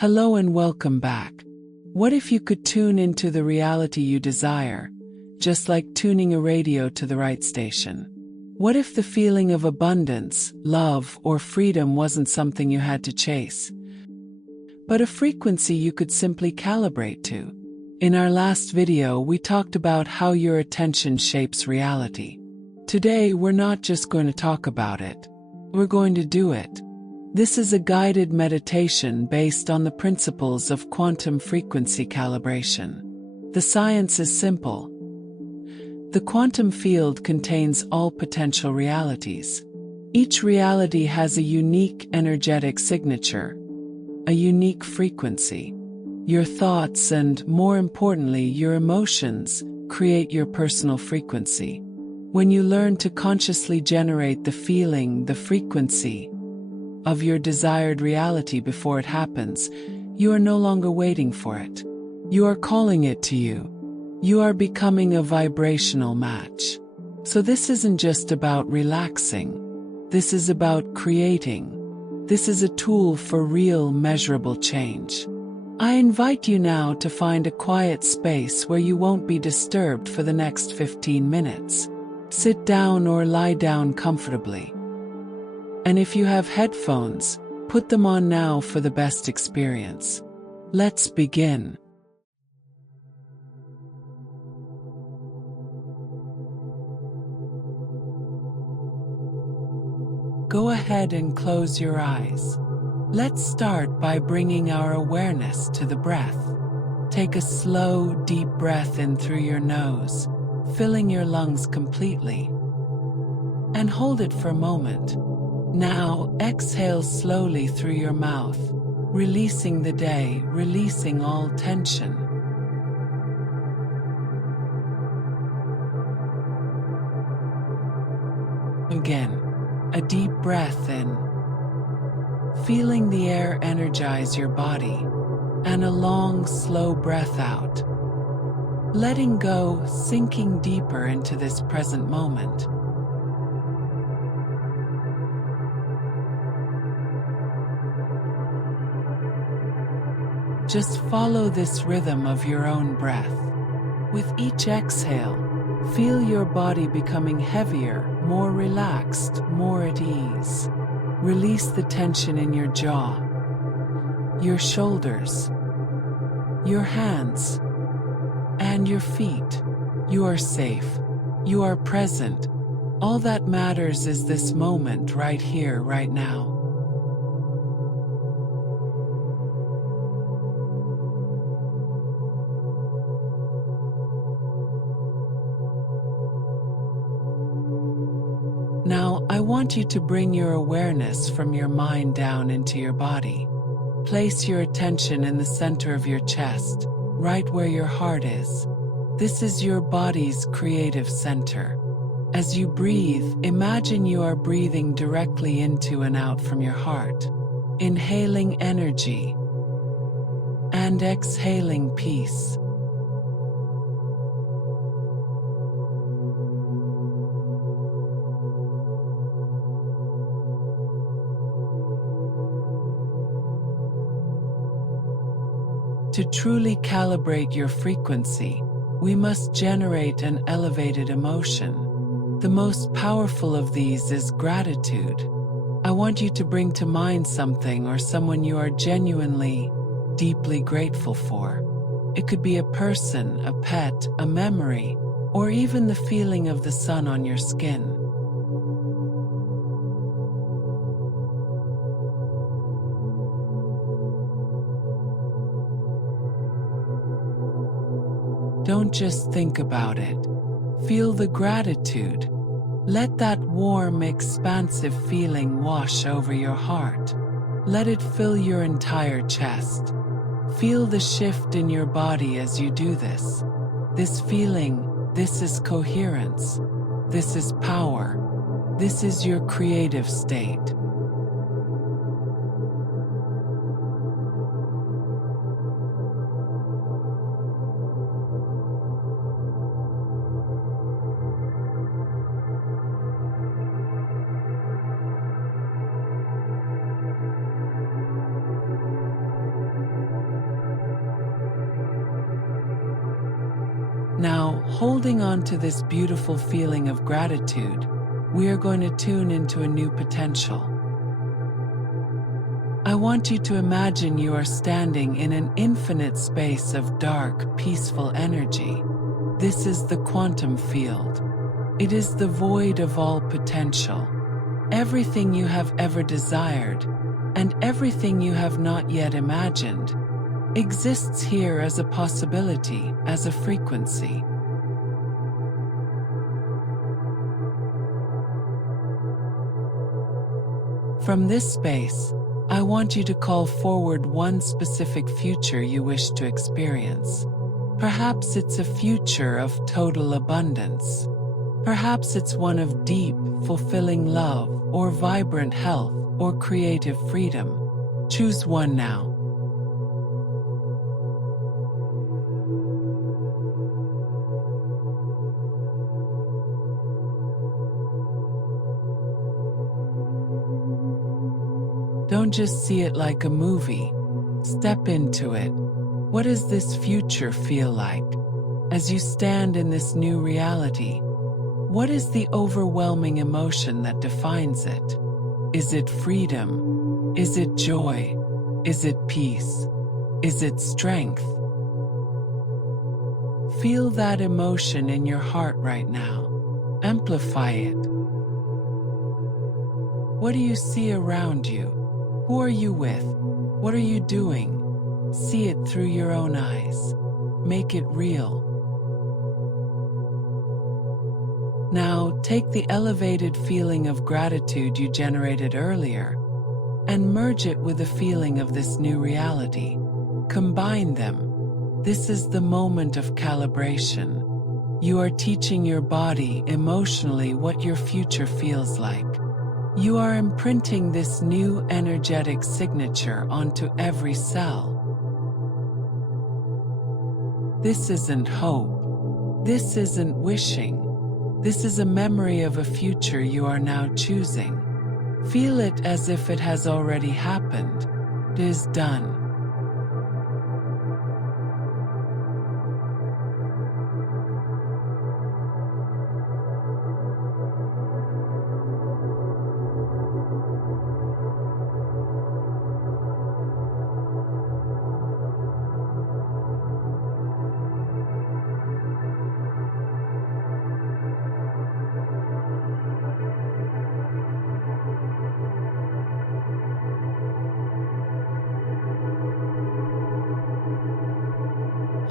Hello and welcome back. What if you could tune into the reality you desire, just like tuning a radio to the right station? What if the feeling of abundance, love, or freedom wasn't something you had to chase, but a frequency you could simply calibrate to? In our last video, we talked about how your attention shapes reality. Today, we're not just going to talk about it. We're going to do it. This is a guided meditation based on the principles of quantum frequency calibration. The science is simple. The quantum field contains all potential realities. Each reality has a unique energetic signature, a unique frequency. Your thoughts and, more importantly, your emotions create your personal frequency. When you learn to consciously generate the feeling, the frequency of your desired reality before it happens, you are no longer waiting for it. You are calling it to you. You are becoming a vibrational match. So this isn't just about relaxing. This is about creating. This is a tool for real, measurable change. I invite you now to find a quiet space where you won't be disturbed for the next 15 minutes. Sit down or lie down comfortably. And if you have headphones, put them on now for the best experience. Let's begin. Go ahead and close your eyes. Let's start by bringing our awareness to the breath. Take a slow, deep breath in through your nose, filling your lungs completely. And hold it for a moment. Now, exhale slowly through your mouth, releasing the day, releasing all tension. Again, a deep breath in, feeling the air energize your body, and a long, slow breath out. Letting go, sinking deeper into this present moment. Just follow this rhythm of your own breath. With each exhale, feel your body becoming heavier, more relaxed, more at ease. Release the tension in your jaw, your shoulders, your hands, and your feet. You are safe. You are present. All that matters is this moment right here, right now. Now, I want you to bring your awareness from your mind down into your body. Place your attention in the center of your chest, right where your heart is. This is your body's creative center. As you breathe, imagine you are breathing directly into and out from your heart, inhaling energy and exhaling peace. To truly calibrate your frequency, we must generate an elevated emotion. The most powerful of these is gratitude. I want you to bring to mind something or someone you are genuinely, deeply grateful for. It could be a person, a pet, a memory, or even the feeling of the sun on your skin. Don't just think about it. Feel the gratitude. Let that warm, expansive feeling wash over your heart. Let it fill your entire chest. Feel the shift in your body as you do this. This feeling, this is coherence. This is power. This is your creative state. Now, holding on to this beautiful feeling of gratitude, we are going to tune into a new potential. I want you to imagine you are standing in an infinite space of dark, peaceful energy. This is the quantum field. It is the void of all potential. Everything you have ever desired, and everything you have not yet imagined, exists here as a possibility, as a frequency. From this space, I want you to call forward one specific future you wish to experience. Perhaps it's a future of total abundance. Perhaps it's one of deep, fulfilling love, or vibrant health, or creative freedom. Choose one now. Don't just see it like a movie. Step into it. What does this future feel like? As you stand in this new reality, what is the overwhelming emotion that defines it? Is it freedom? Is it joy? Is it peace? Is it strength? Feel that emotion in your heart right now. Amplify it. What do you see around you? Who are you with? What are you doing? See it through your own eyes. Make it real. Now, take the elevated feeling of gratitude you generated earlier and merge it with the feeling of this new reality. Combine them. This is the moment of calibration. You are teaching your body emotionally what your future feels like. You are imprinting this new energetic signature onto every cell. This isn't hope. This isn't wishing. This is a memory of a future you are now choosing. Feel it as if it has already happened. It is done.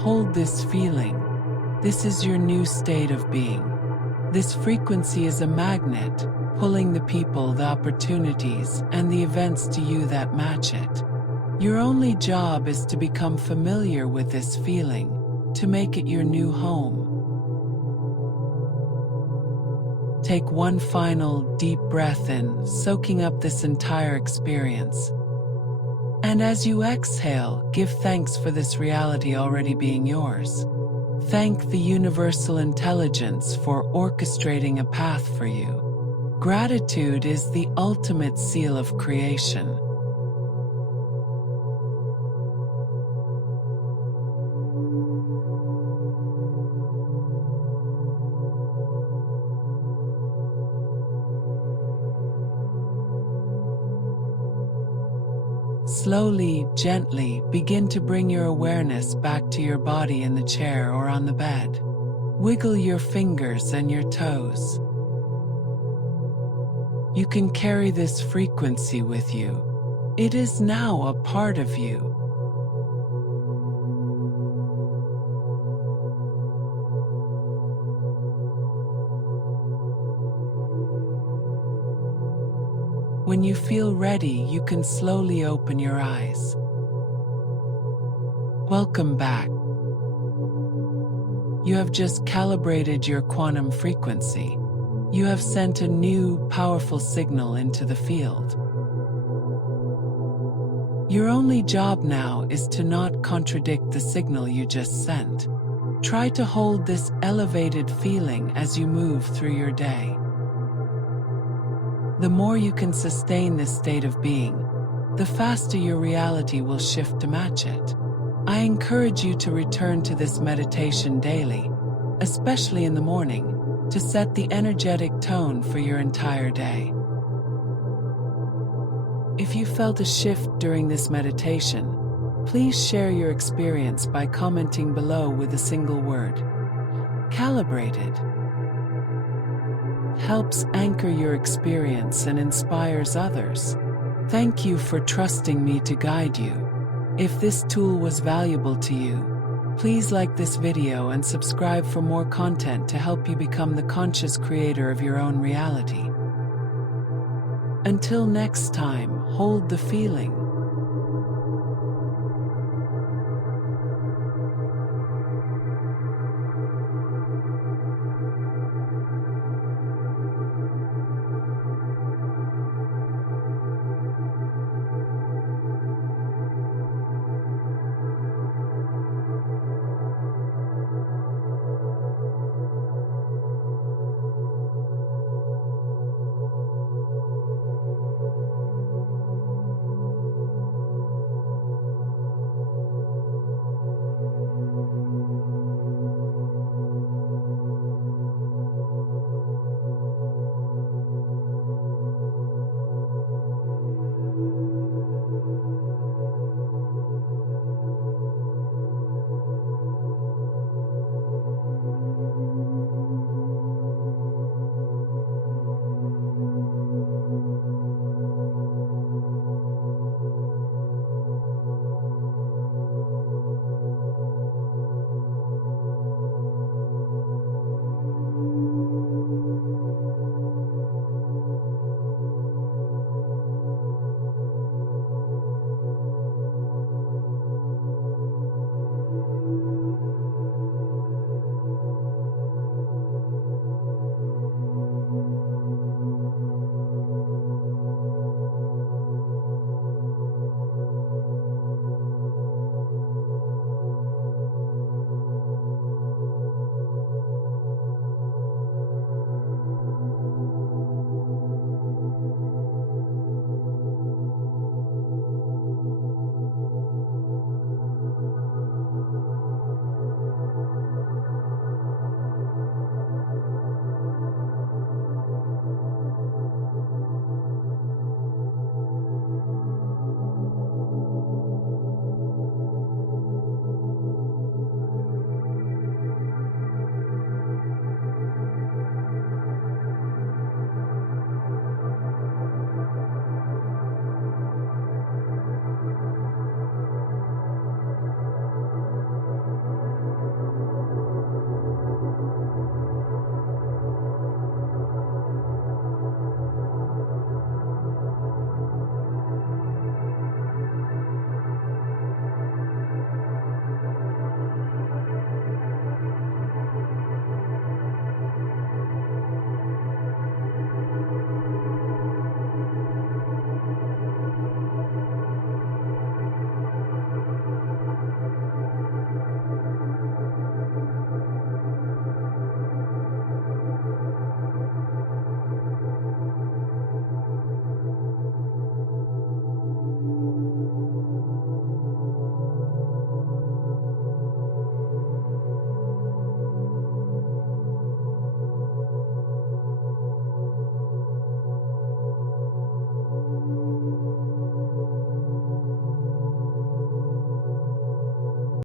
Hold this feeling. This is your new state of being. This frequency is a magnet, pulling the people, the opportunities, and the events to you that match it. Your only job is to become familiar with this feeling, to make it your new home. Take one final deep breath in, soaking up this entire experience. And as you exhale, give thanks for this reality already being yours. Thank the universal intelligence for orchestrating a path for you. Gratitude is the ultimate seal of creation. Slowly, gently, begin to bring your awareness back to your body in the chair or on the bed. Wiggle your fingers and your toes. You can carry this frequency with you. It is now a part of you. When you feel ready, you can slowly open your eyes. Welcome back. You have just calibrated your quantum frequency. You have sent a new, powerful signal into the field. Your only job now is to not contradict the signal you just sent. Try to hold this elevated feeling as you move through your day. The more you can sustain this state of being, the faster your reality will shift to match it. I encourage you to return to this meditation daily, especially in the morning, to set the energetic tone for your entire day. If you felt a shift during this meditation, please share your experience by commenting below with a single word. Calibrated helps anchor your experience and inspires others. Thank you for trusting me to guide you. If this tool was valuable to you, please like this video and subscribe for more content to help you become the conscious creator of your own reality. Until next time, hold the feeling.